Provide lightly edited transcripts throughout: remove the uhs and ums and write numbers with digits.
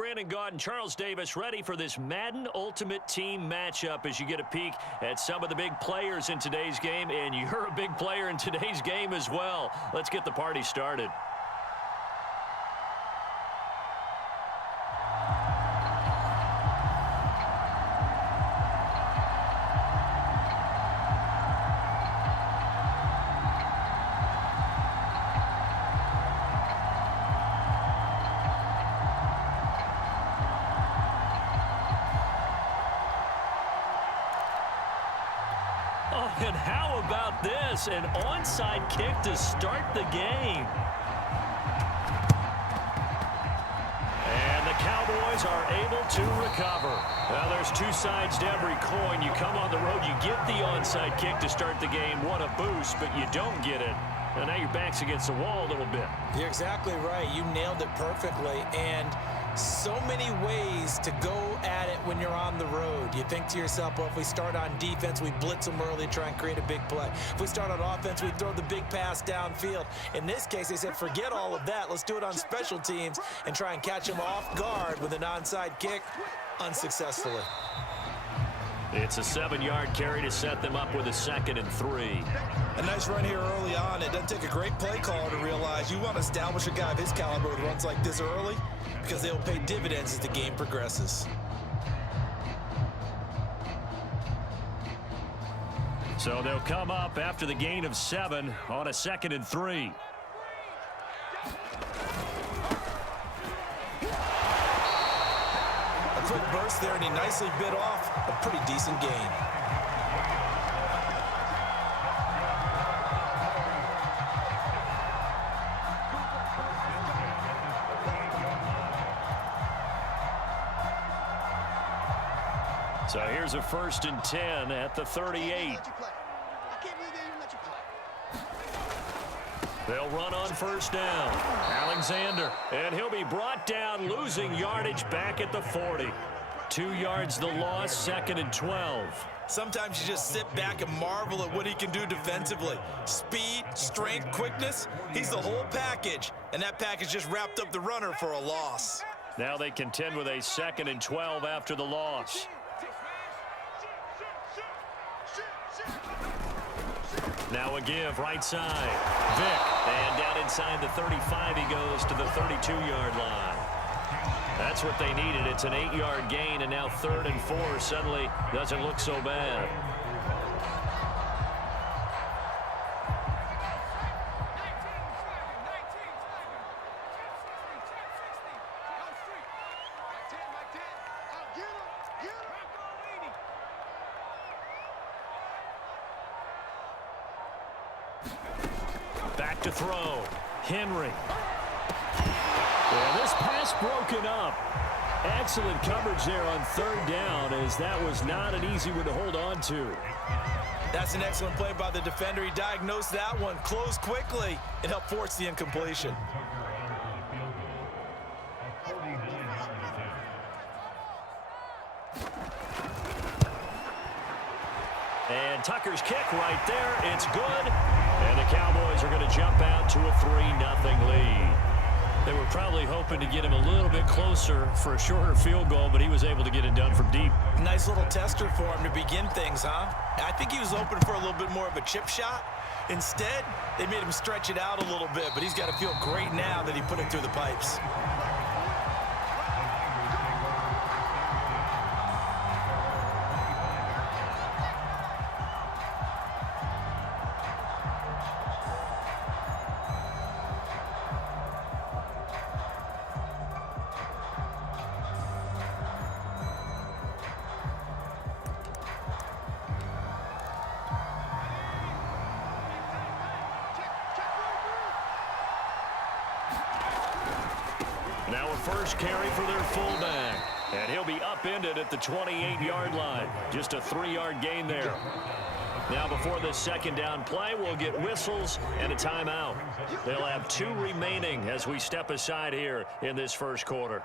Brandon Gaudin, Charles Davis, ready for this Madden Ultimate Team matchup as you get a peek at some of the big players in today's game, and you're a big player in today's game as well. Let's get the party started. And how about this? An onside kick to start the game. And the Cowboys are able to recover. Well, there's two sides to every coin. You come on the road, you get the onside kick to start the game. What a boost, but you don't get it. And now your back's against the wall a little bit. You're exactly right. You nailed it perfectly. And so many ways to go at it when you're on the road. You think to yourself, well, if we start on defense, we blitz them early, try and create a big play. If we start on offense, we throw the big pass downfield. In this case, they said, forget all of that. Let's do it on special teams and try and catch them off guard with an onside kick unsuccessfully. It's a 7-yard carry to set them up with a 2nd and 3. A nice run here early on. It doesn't take a great play caller to realize you want to establish a guy of his caliber who runs like this early, because they'll pay dividends as the game progresses. So they'll come up after the gain of 7 on a 2nd and 3. A quick burst there, and he nicely bit off a pretty decent gain. So here's a 1st and 10 at the 38. They'll run on 1st down. Alexander, and he'll be brought down, losing yardage back at the 40. 2 yards the loss, 2nd and 12. Sometimes you just sit back and marvel at what he can do defensively. Speed, strength, quickness, he's the whole package. And that package just wrapped up the runner for a loss. Now they contend with a 2nd and 12 after the loss. Now a give, right side. Vick, and down inside the 35 he goes to the 32-yard line. That's what they needed. It's an 8-yard gain, and now 3rd and 4 suddenly doesn't look so bad. Back to throw. Henry. Well, this pass broken up. Excellent coverage there on 3rd down, as that was not an easy one to hold on to. That's an excellent play by the defender. He diagnosed that one, closed quickly, and helped force the incompletion. And Tucker's kick right there. It's good. And the Cowboys are going to jump out to a 3-0 lead. They were probably hoping to get him a little bit closer for a shorter field goal, but he was able to get it done from deep. Nice little tester for him to begin things, huh? I think he was open for a little bit more of a chip shot. Instead, they made him stretch it out a little bit, but he's got to feel great now that he put it through the pipes. Now a first carry for their fullback. And he'll be upended at the 28-yard line. Just a 3-yard gain there. Now before this 2nd down play, we'll get whistles and a timeout. They'll have 2 remaining as we step aside here in this first quarter.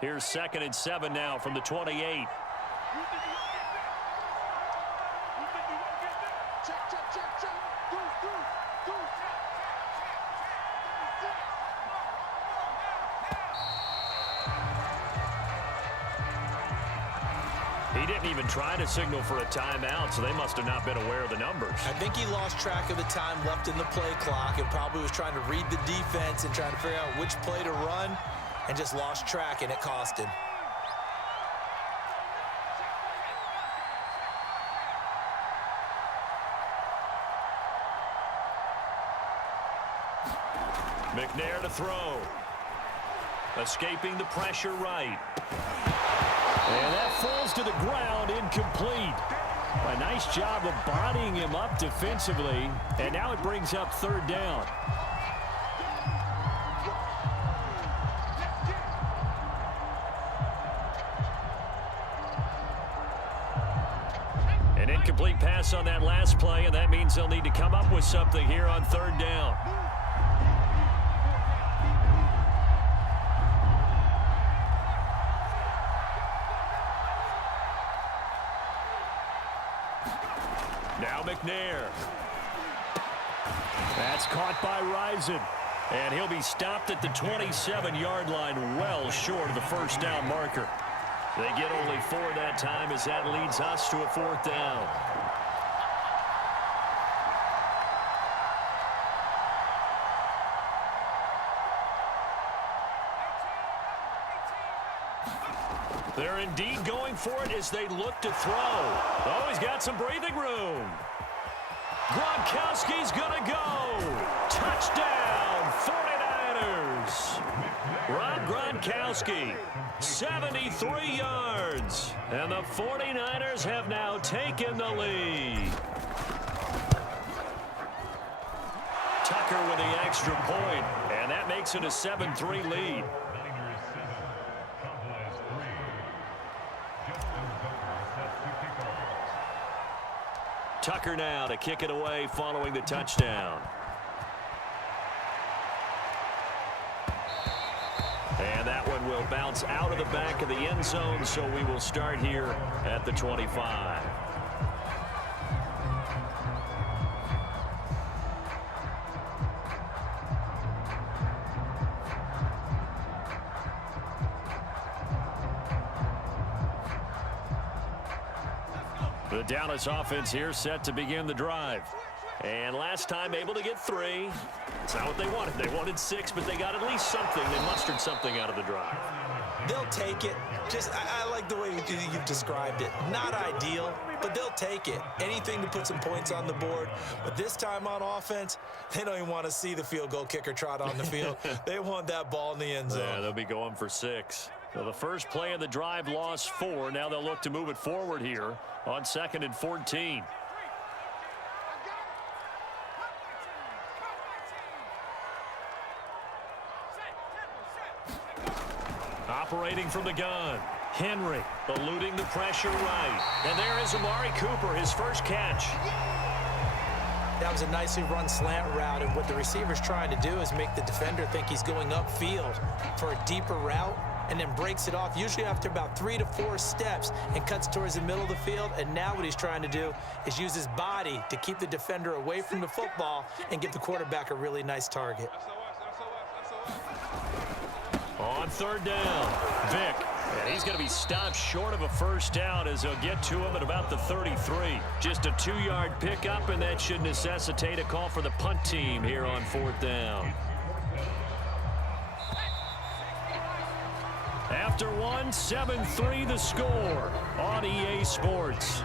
Here's 2nd and 7 now from the 28. He didn't even try to signal for a timeout, so they must have not been aware of the numbers. I think he lost track of the time left in the play clock and probably was trying to read the defense and trying to figure out which play to run and just lost track, and it cost him. McNair to throw. Escaping the pressure right. And that falls to the ground, incomplete. A nice job of bodying him up defensively, and now it brings up 3rd down. An incomplete pass on that last play, and that means they'll need to come up with something here on 3rd down. Now McNair. That's caught by Rison. And he'll be stopped at the 27-yard line, well short of the 1st down marker. They get only 4 that time as that leads us to a 4th down. They're indeed going for it as they look to throw. Oh, he's got some breathing room. Gronkowski's going to go. Touchdown, 49ers. Rob Gronkowski, 73 yards. And the 49ers have now taken the lead. Tucker with the extra point, and that makes it a 7-3 lead. Tucker now to kick it away following the touchdown. And that one will bounce out of the back of the end zone, so we will start here at the 25. The Dallas offense here set to begin the drive. And last time able to get 3. It's not what they wanted. They wanted 6, but they got at least something. They mustered something out of the drive. They'll take it. I like the way you've described it. Not ideal, but they'll take it. Anything to put some points on the board. But this time on offense, they don't even want to see the field goal kicker trot on the field. They want that ball in the end zone. Yeah, they'll be going for 6. So the first play of the drive lost 4. Now they'll look to move it forward here on 2nd and 14. Operating from the gun. Henry eluding the pressure right. And there is Amari Cooper, his first catch. That was a nicely run slant route, and what the receiver's trying to do is make the defender think he's going upfield for a deeper route, and then breaks it off, usually after about 3 to 4 steps, and cuts towards the middle of the field. And now what he's trying to do is use his body to keep the defender away from the football and give the quarterback a really nice target. On 3rd down, Vick. And he's going to be stopped short of a first down as they'll get to him at about the 33. Just a 2-yard pickup, and that should necessitate a call for the punt team here on 4th down. After 1, 7-3 the score on EA Sports.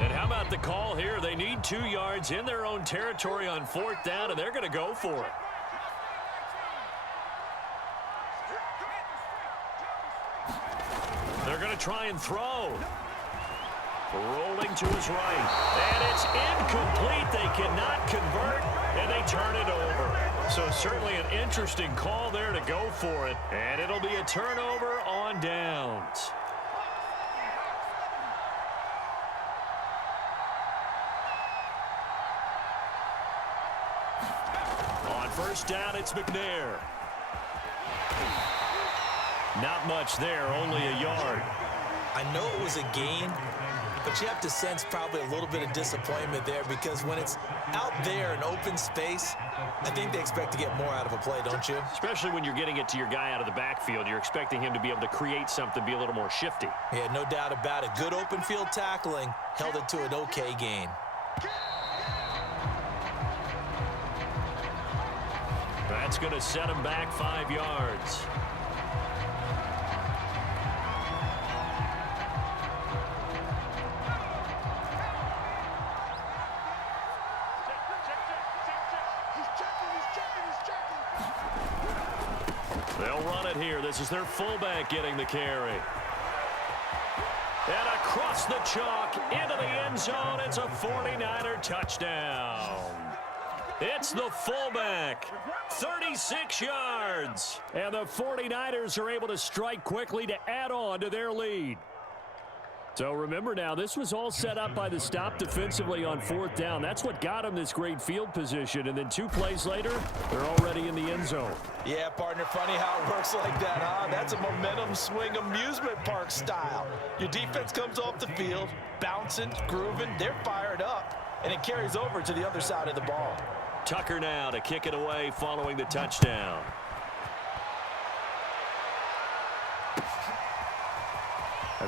And how about the call here? They need 2 yards in their own territory on 4th down, and they're going to go for it. They're going to try and throw. Rolling to his right. And it's incomplete. They cannot convert, and they turn it over. So certainly an interesting call there to go for it. And it'll be a turnover on downs. On first down, it's McNair. Not much there, only a yard. I know it was a gain, but you have to sense probably a little bit of disappointment there because when it's out there in open space, I think they expect to get more out of a play, don't you? Especially when you're getting it to your guy out of the backfield. You're expecting him to be able to create something, be a little more shifty. Yeah, no doubt about it. Good open field tackling held it to an okay gain. That's going to set him back 5 yards. They'll run it here. This is their fullback getting the carry. And across the chalk into the end zone. It's a 49er touchdown. It's the fullback. 36 yards. And the 49ers are able to strike quickly to add on to their lead. So remember now, this was all set up by the stop defensively on 4th down. That's what got them this great field position. And then 2 plays later, they're already in the end zone. Yeah, partner, funny how it works like that, huh? That's a momentum swing amusement park style. Your defense comes off the field, bouncing, grooving, they're fired up, and it carries over to the other side of the ball. Tucker now to kick it away following the touchdown.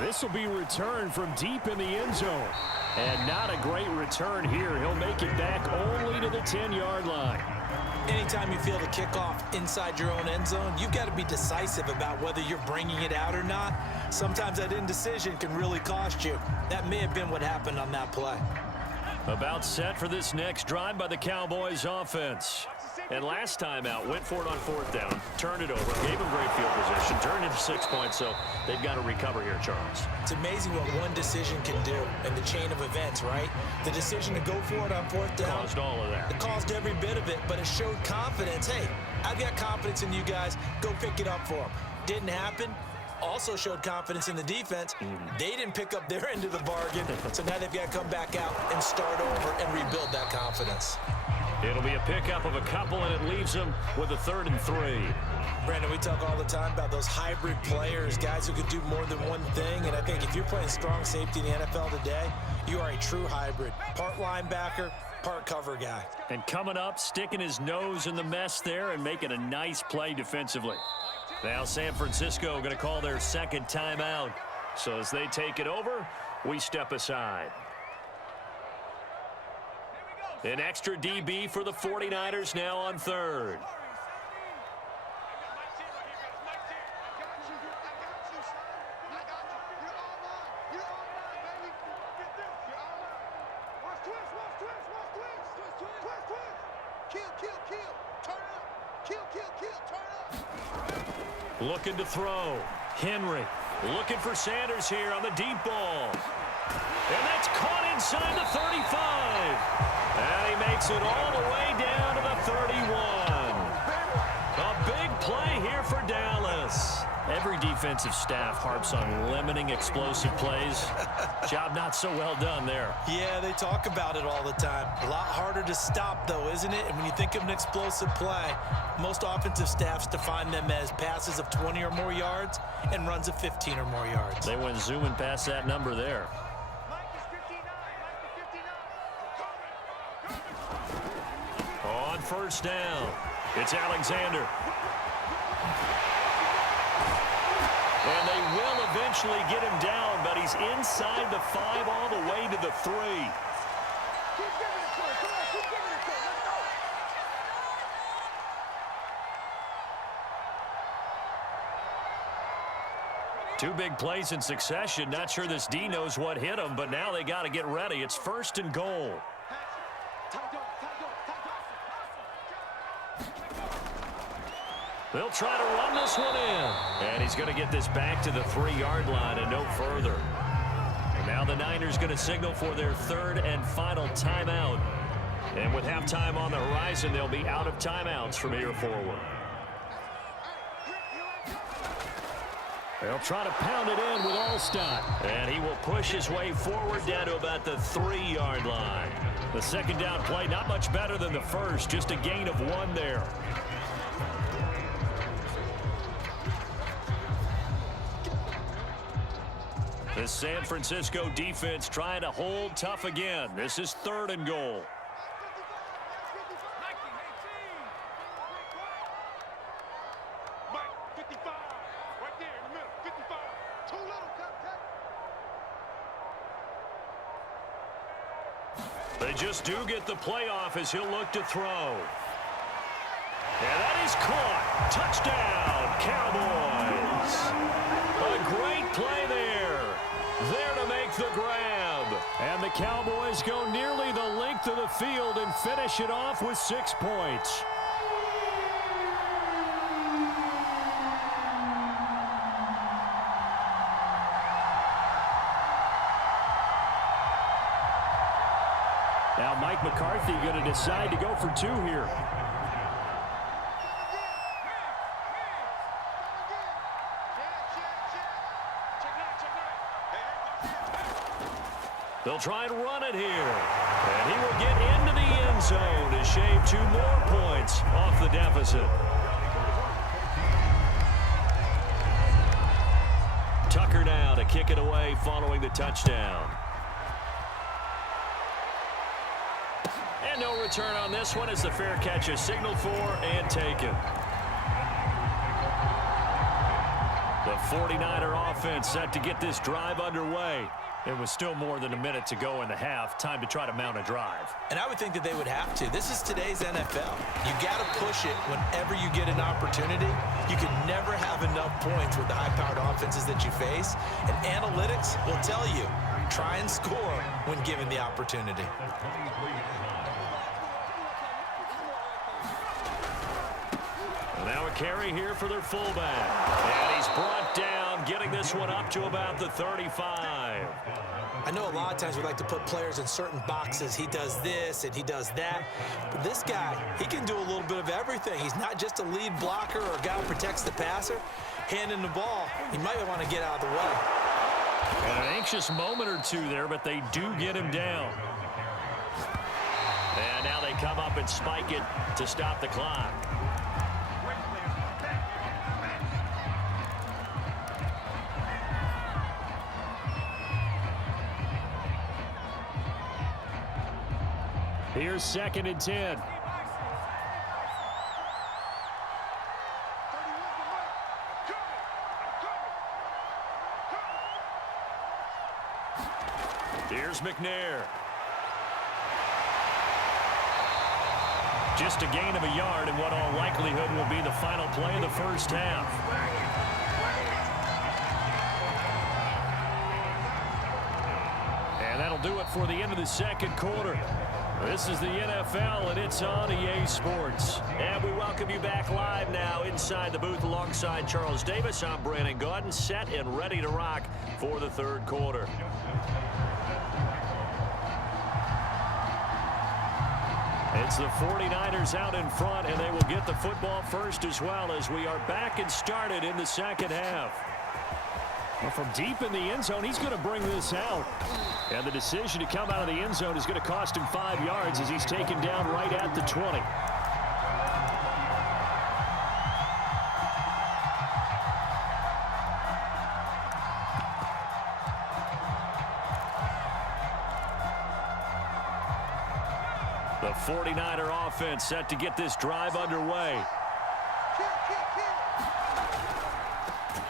This will be returned from deep in the end zone. And not a great return here. He'll make it back only to the 10-yard line. Anytime you feel the kickoff inside your own end zone, you've got to be decisive about whether you're bringing it out or not. Sometimes that indecision can really cost you. That may have been what happened on that play. About set for this next drive by the Cowboys offense. And last time out, went for it on 4th down, turned it over, gave them great field position, turned into 6 points, so they've got to recover here, Charles. It's amazing what one decision can do in the chain of events, right? The decision to go for it on 4th down. Caused all of that. It caused every bit of it, but it showed confidence. Hey, I've got confidence in you guys. Go pick it up for them. Didn't happen. Also showed confidence in the defense. They didn't pick up their end of the bargain, so now they've got to come back out and start over and rebuild that confidence. It'll be a pickup of a couple, and it leaves them with a 3rd and 3. Brandon, we talk all the time about those hybrid players, guys who could do more than one thing, and I think if you're playing strong safety in the NFL today, you are a true hybrid. Part linebacker, part cover guy. And coming up, sticking his nose in the mess there and making a nice play defensively. Now San Francisco going to call their 2nd timeout. So as they take it over, we step aside. An extra DB for the 49ers now on 3rd. Looking to throw. Henry looking for Sanders here on the deep ball. And that's caught inside the 35. And he makes it all the way down to the 31. A big play here for Dallas. Every defensive staff harps on limiting explosive plays. Job not so well done there. Yeah, they talk about it all the time. A lot harder to stop, though, isn't it? And when you think of an explosive play, most offensive staffs define them as passes of 20 or more yards and runs of 15 or more yards. They went zooming past that number there. On first down, it's Alexander. And they will eventually get him down, but he's inside the 5 all the way to the 3. Two big plays in succession. Not sure this D knows what hit him, but now they got to get ready. It's 1st and goal. They'll try to run this one in. And he's going to get this back to the 3-yard line and no further. Now the Niners going to signal for their third and final timeout. And with halftime on the horizon, they'll be out of timeouts from here forward. They'll try to pound it in with Alstott. And he will push his way forward down to about the 3-yard line. The second down play, not much better than the first, just a gain of 1 there. The San Francisco defense trying to hold tough again. This is 3rd and goal. They just do get the playoff as he'll look to throw. And that is caught. Touchdown, Cowboys. A great play there. There to make the grab. And the Cowboys go nearly the length of the field and finish it off with 6 points. Now Mike McCarthy going to decide to go for 2 here. They'll try and run it here. And he will get into the end zone to shave 2 more points off the deficit. Tucker now to kick it away following the touchdown. And no return on this one as the fair catch is signaled for and taken. The 49er offense set to get this drive underway. It was still more than a minute to go in the half. Time to try to mount a drive. And I would think that they would have to. This is today's NFL. You got to push it whenever you get an opportunity. You can never have enough points with the high-powered offenses that you face. And analytics will tell you, try and score when given the opportunity. Now a carry here for their fullback. And he's brought down, getting this one up to about the 35. I know a lot of times we like to put players in certain boxes. He does this and he does that. But this guy, he can do a little bit of everything. He's not just a lead blocker or a guy who protects the passer. Handing the ball, he might want to get out of the way. And an anxious moment or 2 there, but they do get him down. And now they come up and spike it to stop the clock. Here's 2nd and 10. Here's McNair. Just a gain of a yard in what all likelihood will be the final play of the first half. And that'll do it for the end of the second quarter. This is the NFL, and it's on EA Sports. And we welcome you back live now inside the booth alongside Charles Davis. I'm Brandon Gaudin, set and ready to rock for the third quarter. It's the 49ers out in front, and they will get the football first as well as we are back and started in the second half. Well, from deep in the end zone, he's going to bring this out. And the decision to come out of the end zone is going to cost him 5 yards as he's taken down right at the 20. The 49er offense set to get this drive underway.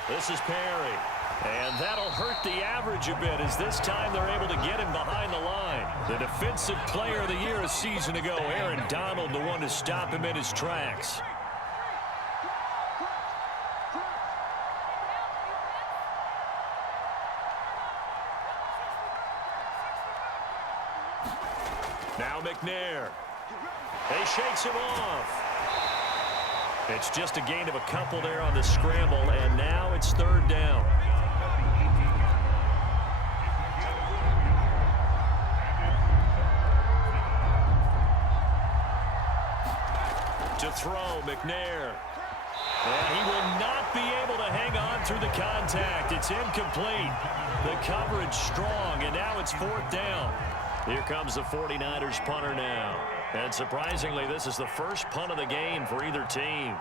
This is Perry. And that'll hurt the average a bit as this time they're able to get him behind the line. The defensive player of the year a season ago, Aaron Donald, the one to stop him in his tracks. Now McNair. He shakes him off. It's just a gain of a couple there on the scramble, and now it's 3rd down. To throw, McNair. And he will not be able to hang on through the contact. It's incomplete. The coverage strong, and now it's 4th down. Here comes the 49ers punter now. And surprisingly, this is the first punt of the game for either team.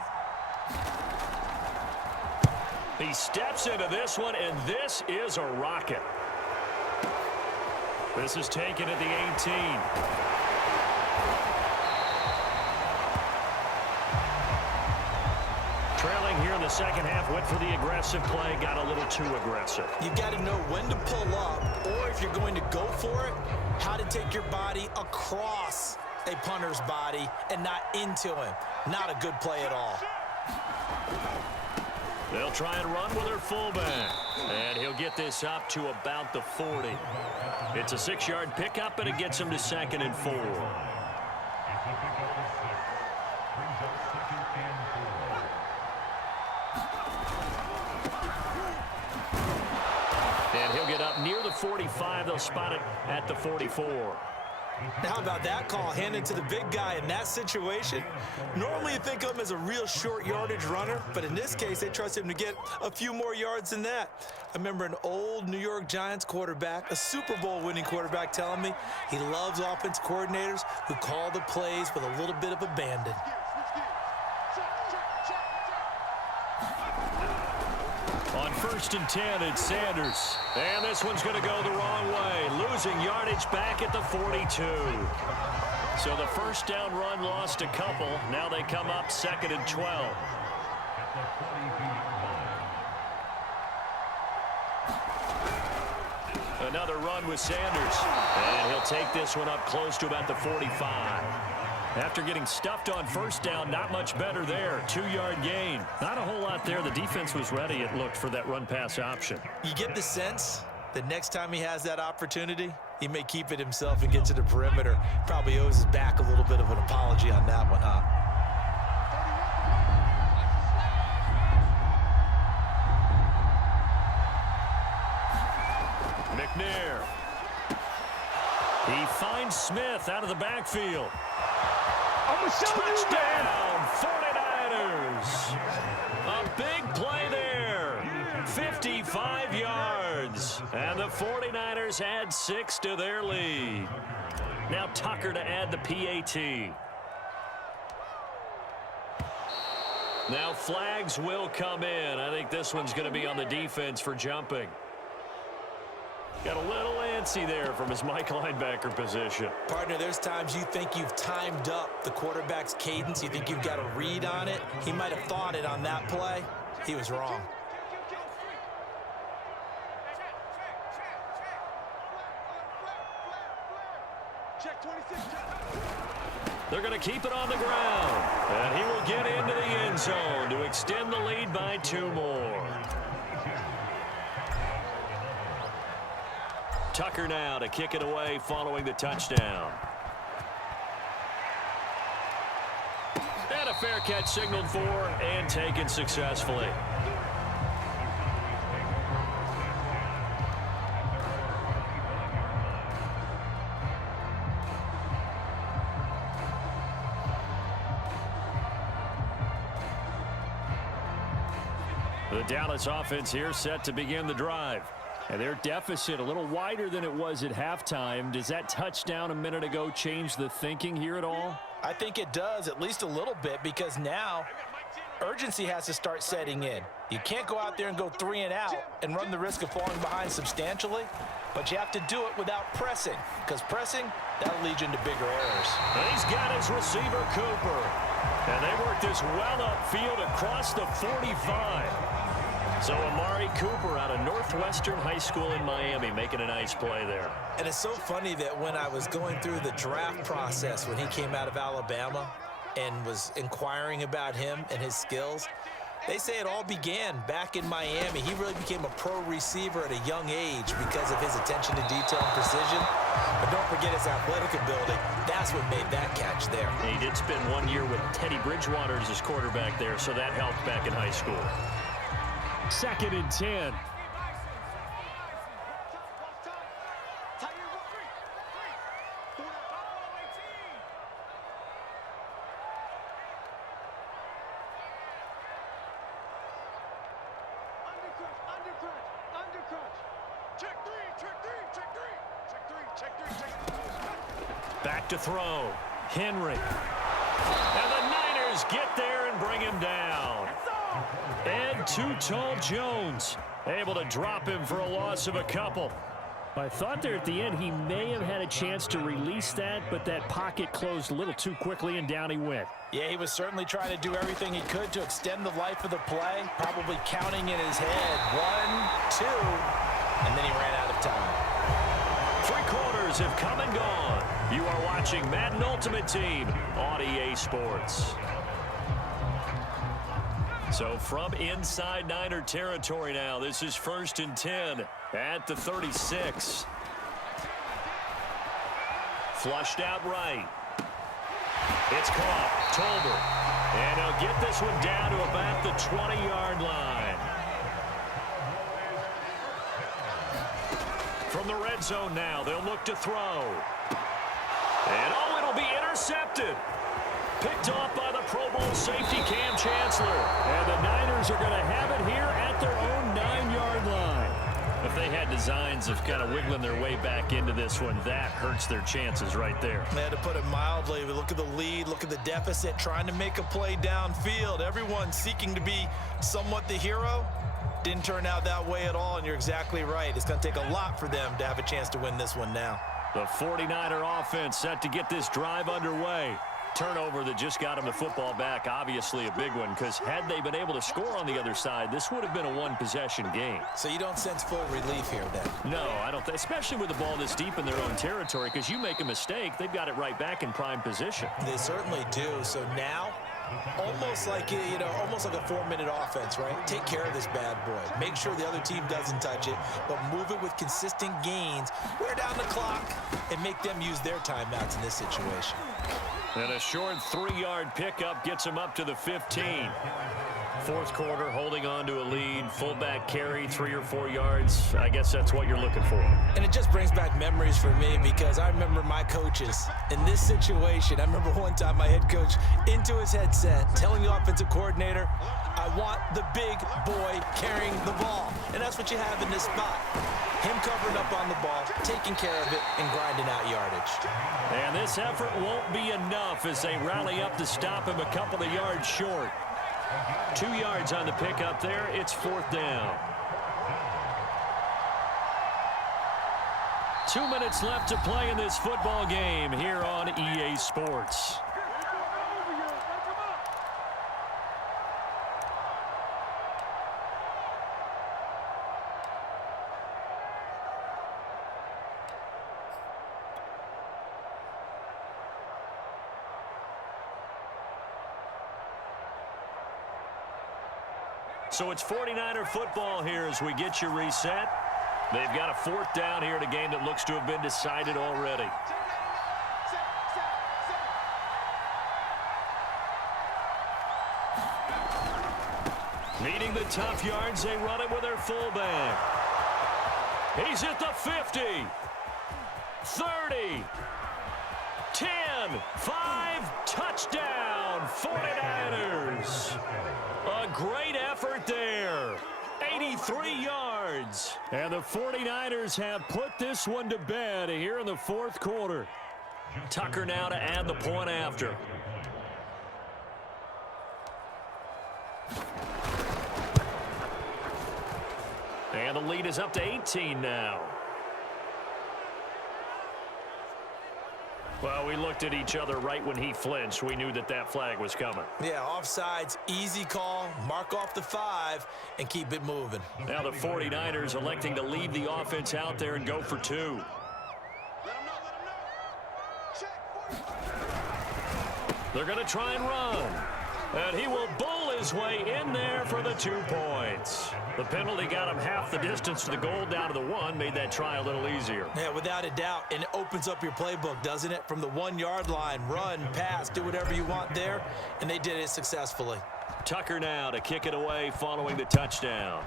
He steps into this one, and this is a rocket. This is taken at the 18. Trailing here in the second half, went for the aggressive play, got a little too aggressive. You got to know when to pull up, or if you're going to go for it, how to take your body across a punter's body and not into him. Not a good play at all. They'll try and run with their fullback. And he'll get this up to about the 40. It's a 6-yard pickup, and it gets him to 2nd and 4. And he'll get up near the 45. They'll spot it at the 44. Now, how about that call handed to the big guy in that situation? Normally you think of him as a real short yardage runner, but in this case they trust him to get a few more yards than that. I remember an old New York Giants quarterback, a Super Bowl winning quarterback, telling me he loves offense coordinators who call the plays with a little bit of abandon. On 1st and 10, it's Sanders. And this one's going to go the wrong way. Losing yardage back at the 42. So the first down run lost a couple. Now they come up 2nd and 12. Another run with Sanders. And he'll take this one up close to about the 45. After getting stuffed on 1st down, not much better there. 2-yard gain. Not a whole lot there. The defense was ready, it looked, for that run-pass option. You get the sense that next time he has that opportunity, he may keep it himself and get to the perimeter. Probably owes his back a little bit of an apology on that one, huh? McNair. He finds Smith out of the backfield. Touchdown, 49ers. A big play there. 55 yards. And the 49ers add 6 to their lead. Now Tucker to add the PAT. Now flags will come in. I think this one's going to be on the defense for jumping. Got a little antsy there from his Mike linebacker position. Partner, there's times you think you've timed up the quarterback's cadence. You think you've got a read on it. He might have thought it on that play. He was wrong. They're going to keep it on the ground. And he will get into the end zone to extend the lead by 2 more. Tucker now to kick it away following the touchdown. And a fair catch signaled for and taken successfully. The Dallas offense here set to begin the drive. And their deficit a little wider than it was at halftime. Does that touchdown a minute ago change the thinking here at all? I think it does, at least a little bit, because now urgency has to start setting in. You can't go out there and go 3 and out and run the risk of falling behind substantially, but you have to do it without pressing, because pressing, that'll lead you into bigger errors. And he's got his receiver, Cooper. And they work this well upfield across the 45. So Amari Cooper out of Northwestern High School in Miami making a nice play there. And it's so funny that when I was going through the draft process when he came out of Alabama and was inquiring about him and his skills, they say it all began back in Miami. He really became a pro receiver at a young age because of his attention to detail and precision. But don't forget his athletic ability. That's what made that catch there. He did spend 1 year with Teddy Bridgewater as his quarterback there, so that helped back in high school. 2nd and 10. Back to throw. Henry. And the Niners get there and bring him down. Ed Too Tall Jones able to drop him for a loss of a couple. I thought there at the end he may have had a chance to release that, but that pocket closed a little too quickly and down he went. Yeah, he was certainly trying to do everything he could to extend the life of the play, probably counting in his head. 1, 2, and then he ran out of time. 3 quarters have come and gone. You are watching Madden Ultimate Team on EA Sports. So from inside Niner territory now, this is 1st and 10 at the 36. Flushed out right. It's caught. Tolbert. And he'll get this one down to about the 20-yard line. From the red zone now, they'll look to throw. And it'll be intercepted. Picked off by the Pro Bowl safety Cam Chancellor. And the Niners are going to have it here at their own 9-yard line. If they had designs of kind of wiggling their way back into this one, that hurts their chances right there. They had to put it mildly. We look at the lead, look at the deficit, trying to make a play downfield. Everyone seeking to be somewhat the hero. Didn't turn out that way at all, and you're exactly right. It's going to take a lot for them to have a chance to win this one now. The 49er offense set to get this drive underway. Turnover that just got him the football back, obviously a big one, because had they been able to score on the other side, this would have been a one-possession game. So you don't sense full relief here then? No, I don't, especially with the ball this deep in their own territory, because you make a mistake, they've got it right back in prime position. They certainly do. So now, almost like a 4-minute offense, right? Take care of this bad boy. Make sure the other team doesn't touch it, but move it with consistent gains. Wear down the clock and make them use their timeouts in this situation. And a short 3-yard pickup gets him up to the 15. Fourth quarter, holding on to a lead. Fullback carry, 3 or 4 yards. I guess that's what you're looking for. And it just brings back memories for me because I remember my coaches in this situation. I remember one time my head coach into his headset telling the offensive coordinator, I want the big boy carrying the ball. And that's what you have in this spot. Him covering up on the ball, taking care of it, and grinding out yardage. And this effort won't be enough as they rally up to stop him a couple of yards short. 2 yards on the pickup there. It's 4th down. 2 minutes left to play in this football game here on EA Sports. So it's 49er football here as we get you reset. They've got a 4th down here in a game that looks to have been decided already. Needing the tough yards, they run it with their fullback. He's at the 50, 30, 10, 5, touchdown, 49ers. A great effort there. 83 yards. And the 49ers have put this one to bed here in the 4th quarter. Tucker now to add the point after. And the lead is up to 18 now. Well, we looked at each other right when he flinched. We knew that that flag was coming. Yeah, offsides, easy call, mark off the 5, and keep it moving. Now the 49ers electing to leave the offense out there and go for 2. They're going to try and run. And he will bull his way in there for the 2 points. The penalty got him half the distance to the goal, down to the 1, made that try a little easier. Yeah, without a doubt, and it opens up your playbook, doesn't it? From the 1-yard line, run, pass, do whatever you want there, and they did it successfully. Tucker now to kick it away following the touchdown.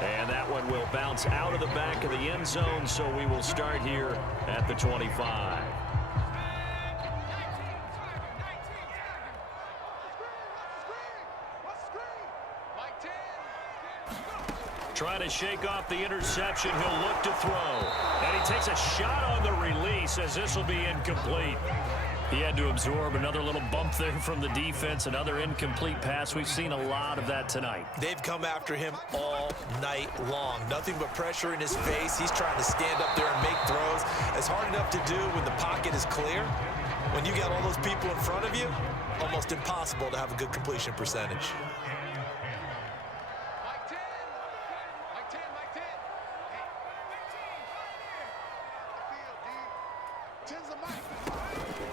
And that one will bounce out of the back of the end zone, so we will start here at the 25. Trying to shake off the interception. He'll look to throw. And he takes a shot on the release as this will be incomplete. He had to absorb another little bump there from the defense, another incomplete pass. We've seen a lot of that tonight. They've come after him all night long. Nothing but pressure in his face. He's trying to stand up there and make throws. It's hard enough to do when the pocket is clear. When you got all those people in front of you, almost impossible to have a good completion percentage.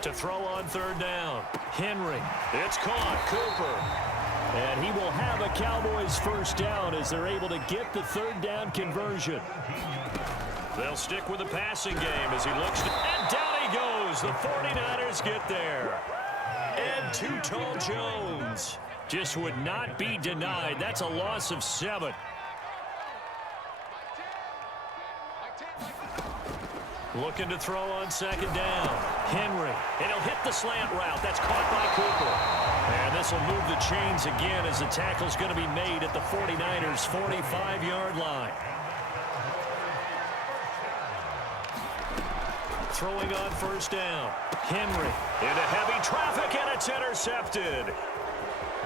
To throw on third down. Henry. It's caught. Cooper. And he will have a Cowboys first down as they're able to get the third down conversion. They'll stick with the passing game as he looks to... And down he goes. The 49ers get there. And too tall Jones just would not be denied. That's a loss of 7. Looking to throw on second down. Henry. And he'll hit the slant route. That's caught by Cooper. And this will move the chains again as the tackle's going to be made at the 49ers' 45-yard line. Throwing on first down. Henry into heavy traffic, and it's intercepted.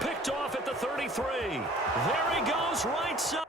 Picked off at the 33. There he goes, right side.